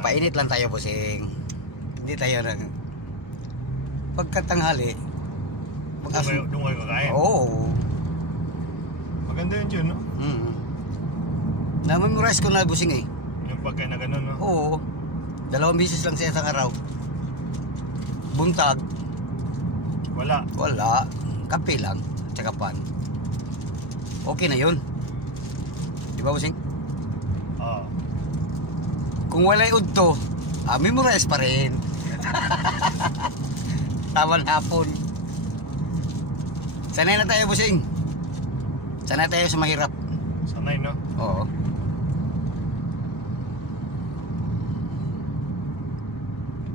Painit lang tayo, bossing. Hindi tayo nang pagkatanghali. Doon kayo kakain? Oo. Maganda yun dyan, no? Na-memorize ko na, bossing eh. Yung pagkain na gano'n, no? Oo. 2 beses lang sa isang araw. Buntag. Wala. Kape lang. Tsaka pan. Okay na yun. Di ba, bossing? Oo. Kung wala'y udto, memorize pa rin. Tawang hapon. Sanay na tayo, bossing. Sanay tayo sa mahirap. Sanay, no? Oo.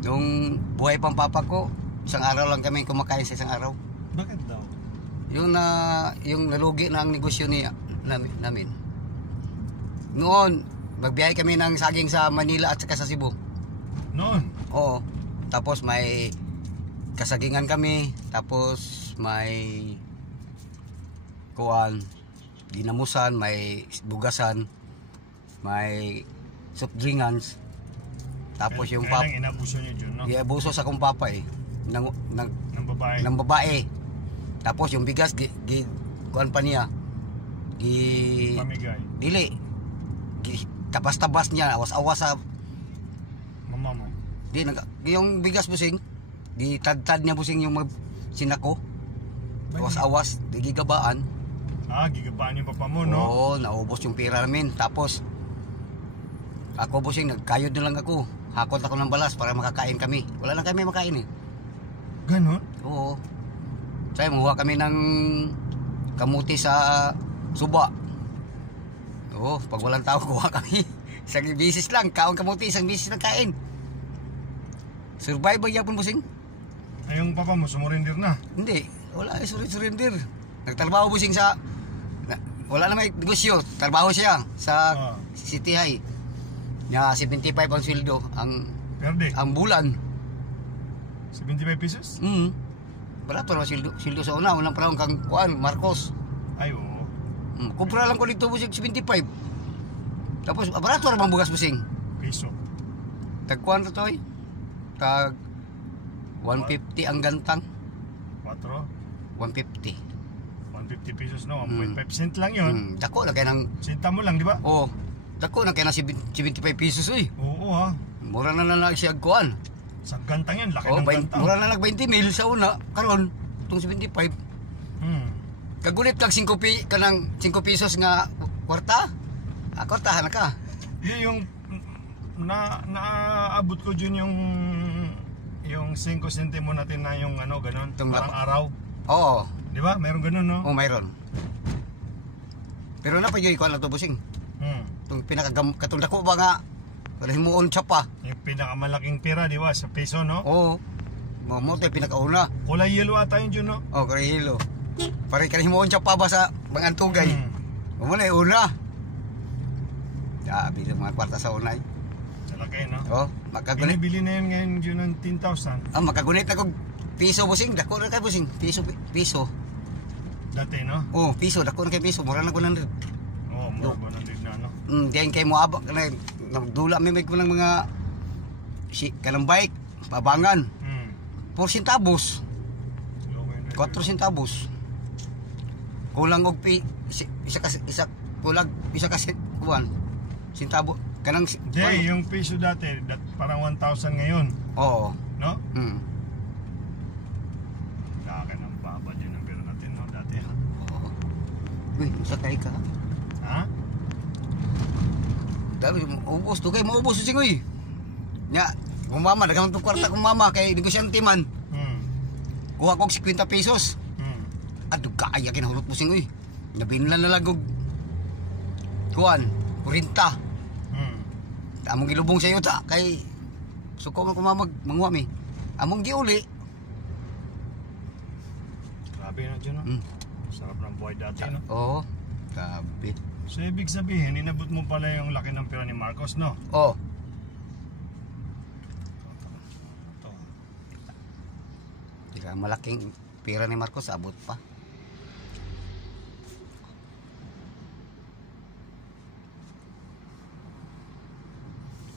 Nung buhay pang papa ko, isang araw lang kami kumakain sa isang araw. Bakit daw? Yung nalugi na ang negosyo namin. Noon, magbiyahe kami ng saging sa Manila at saka sa Cebu. Noon? Oo. Tapos may kasagingan kami, tapos may dinamusan, may bugasan, may soft drinks. Tapos yung papa, kailang inabuso niyo dyan, no? iabuso sa kong papa eh. Ng babae. Ng babae. Tapos yung bigas, kuan pa niya. Pamigay. Dili. Tabas-tabas niya, awas-awas sa Mama mo. yung bigas, busing. Di tad-tad niya, busing, yung sinako. Awas-awas, di gigabaan. Gigabaan yung papa mo, no? Oo, naubos yung pera namin. Tapos ako, busing, nagkayod na lang ako. Hakot ako ng balas para makakain kami. Wala lang kami makain eh. Ganon? Oo. Kaya mahuha kami ng kamuti sa suba. Oo, pag walang tao, kuha kami. Isang bisis lang, kaon kamuti, isang bisis lang kain. Survive ba yapon, busing? Ay, yung papa mo, sumurindir na? Hindi, wala, surrender. Nagtrabaho, busing, wala na may negosyo. Trabaho siya sa City High. Nya 75 ang sweldo ang bulan. 75 pesos? Barato na sweldo sa unang panahon kang Marcos. Ay, oo. Kumpra lang ko dito, busing, 75. Tapos barato na bang bugas, busing? Peso. Tagkuan to toy. Tag 150 ang gantang. 4? 150. 150 pesos, no? 1.5 cent lang yun. Dako na kaya ng Sinta mo lang, di ba? Oo. Dako na kaya ng 75 pesos, uy. Oo, ha? Mura na lang siya kuan. Sa gantang yan, laki Oh, ng gantang. mura na nag 20 mil sa una. Karon, itong 75. Kagulit lang 5 pesos nga kwarta. Kwartahan na ka. Hindi, yung naabot ko dyan yung 5 centimo natin na yung ano, ganon. Parang araw. Oo. Di ba? Mayroon ganon, no? Oo, mayroon. Pero napagyoy ko lang ito, busing. Itong katong dako ba nga, para himuon siya pa. Yung pinakamalaking pera, di ba? Sa peso, no? Oo. Mo tayo pinakauna. Kulay yellow ata yun dyan, no? Oo, karihilo. Pare himuon siya pa ba sa mga antugay. Muna yung una. Sabi ng mga kwarta sa unay. Sa laki, no? Oo, makagunit. Binibili na yun ngayon dyan ng 10,000. Makagunit ako piso, busing. Dako na kayo, busing. Piso. Dati, no? Oo, piso. Dako na kayo piso. Mura na ko ng Oo, mura ba ng na, no? Diyan kayo mo abak. Nagdula may ko ng mga kanang bike, pabangan. 4 centavos. 4 centavos. Kulang og isa kasi kuan. Centavo kanang Hindi, yung piso dati parang 1,000 ngayon. Oo. No? Akin ang baba din ang pera natin, no? Dati, ha? Oo. Uy, sakay ka. Ha? Dami, ubos to kayo, maubos si Singoy. Nya, kung mama, dagang itong kwarta kung mama, kay negosyante man. Kuha ko 50 pesos. Ado, kaya kinahulot mo Singoy. Nabinlan na lagog. Kuhan, 40. Among gilubong sa iyo ta, kay suko man kumamag, manguha mi. Among giuli. Grabe na dyan, no? Sarap ng buhay dati, no? Oo, grabe. So, ibig sabihin, inabot mo pala yung laki ng pera ni Marcos, no? Oo. Tira, malaking pera ni Marcos, abot pa.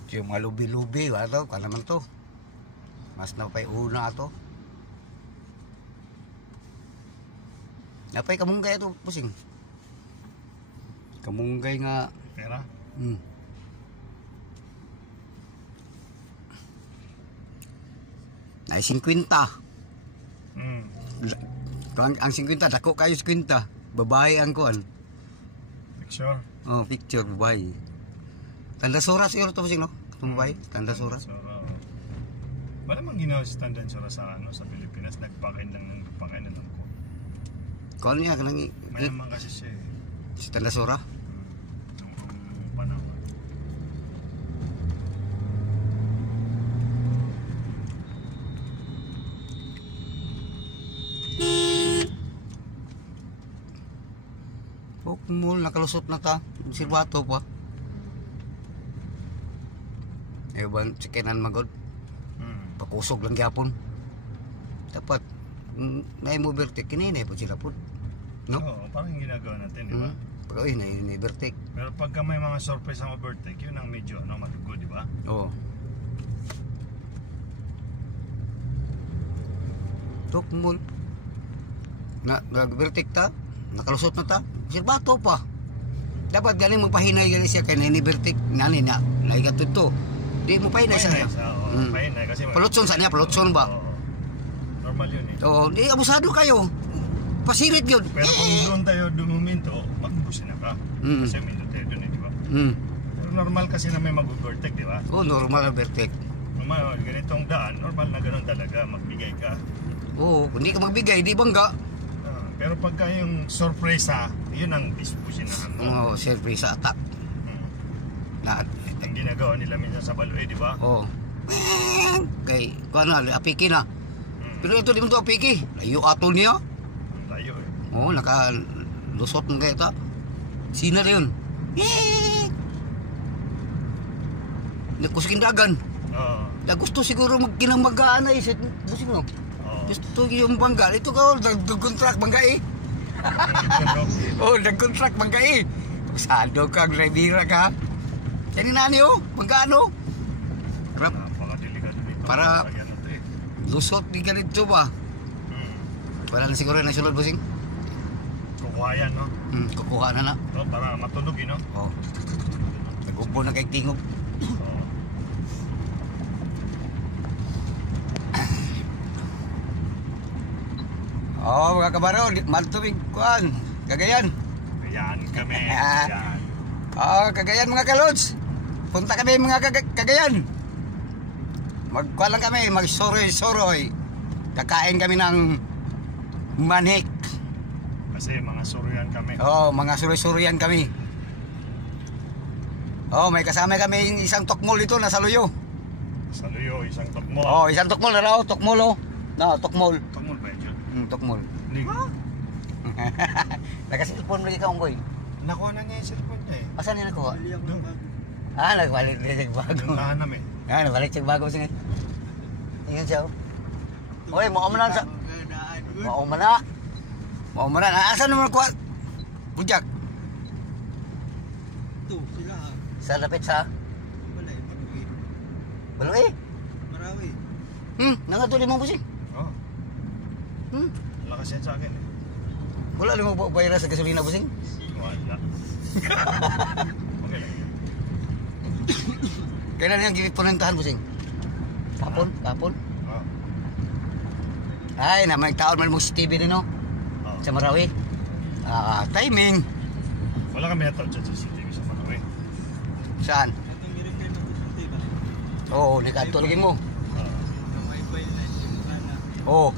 Yung mga lubi-lubi, wala to, kung naman to. Mas napay una to. Napay kamunggay ito, pusing. Kamunggay nga. Pera? Ay 50. Ang 50, dako kayo 50. Babae ang kuan. Picture? Oh, picture, babae. Tanda Sora siguro ito, pusing, no? Itong babae, Tanda Sora. Wala mang ginawa si Tanda Sora sa Pilipinas. Nagpakain lang ko. Kung ano niya, kanang... Mayaman kasi siya eh. Si Tanda Sora? Nung panahon. Mul, nakalusot na ta. Silbato pa. Ewan, sikinan magod. Pakusog lang gyapon. Dapat, na-overtake, kinay po sila po. No? Oo, parang yung ginagawa natin, di ba? Pag na-overtake. Pero pagka may mga surprise ang overtake, yun ang medyo madugo, di ba? Oo. Tukmul. Nag-overtake ta. Nakalusot na ta. Silbato pa. Dapat galing magpahinay galing siya kay na-overtake. Nani na. Naigatod to. Di mo pahinay sa niya. Pahinay kasi... Palutson sa niya. Palutson ba? Normal yun eh. Oo. Di abusado kayo. Pasirit yun. Pero kung doon tayo duminto, magbusin na ka. Kasi minto tayo doon eh, di ba? Pero normal kasi na may mag-overtake, di ba? Oo, normal overtake. Normal, ganitong daan, normal na ganoon talaga, magbigay ka. Oo, kung di ka magbigay, di bangga. Pero pagka yung sorpresa, yun ang dispositionahan mo. Oo, surprise attack. Na, ang ginagawa nila minsan sa Baloy, di ba? Oo. Kay, kung ano, apiki na. Pero ito, di mo ito apiki. Layo ato niya. Layo eh. Oo, nakalusot ng kaya ito. Sina na yun. Nakuskin dagan. Na gusto siguro magkinamagaan na isip. Gusto mo? Gusto yung bangga. Ito ka, nag-contract bangga eh. Nag-contract bangga eh. Pasado ka, Rivera ka. Yan nani oh, bangga ano. Napakadelikado dito. Para lusot di ganito ba? Wala na siguro na sulod, busing. Kukuha yan, no? Kukuha na na. Para matunog, no? Oo. Nag-ubo na kay tingog. Mga kabaro, maltubig kuan. Cagayan. Cagayan kami. Cagayan. Cagayan mga kalods. Punta kami mga Cagayan. Magkuan lang kami, mag-soroy-soroy. Kakain kami ng manik. Kasi mga suruyan kami. Mga suroy-suroyan kami. May kasama kami isang tokmol dito na Saluyo. Saluyo, isang tokmol. Isang tokmol na raw, tokmol oh. No, tokmol. Tokmol ba yun? Tokmol. Nakasilpon lagi ka unggoy. Nakuha na niya yung cellphone niya eh. Asan niya nakuha? Doon. Nagbalik din sa bago. Yung tahan namin. Nagbalik sa bago sige. Ingat siya oh. Oy, mo man sa. Mo man na. Asan naman kuha? Bujak. Tu sila. Sa lapit sa Wala eh. Baloy. Marawi. Nangatuli mo busing. Lakas yan sa akin eh. Wala lang mo bayar sa gasolina busing. Wala. Okay lang yan. Kailan yung gipunentahan busing? Kapon? Ay, na may taon man mo si TV din no? Sa Marawi. Timing. Wala kami natawad sa CCTV sa Marawi. Saan? Itong giring kayo magkusunti ba? Oo, nikatulogin mo. Yung wifi na na. Oo.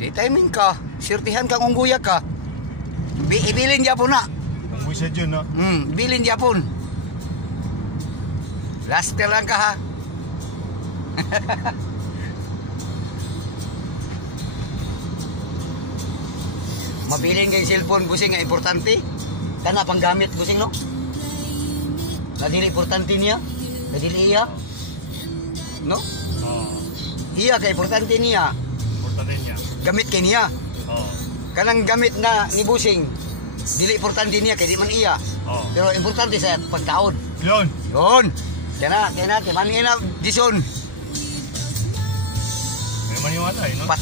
Di timing ka. Sirtihan kang ungguya ka. Ibilin Japon na. Ang wish yun, no? Ibilin Japon. Last lang ka ha. Mabilin kay cellphone busing nga importante. Kana pang gamit busing no. Kadili importante niya. Kadili iya. No? Iya kay importante niya. Importante niya. Gamit kay niya. Kanang gamit na ni busing. Dili importante niya kay di man iya. Pero importante sa pagkaon. Yun. Yun. Kaya na, timanin na, Jason. May maniwala eh, no? Pas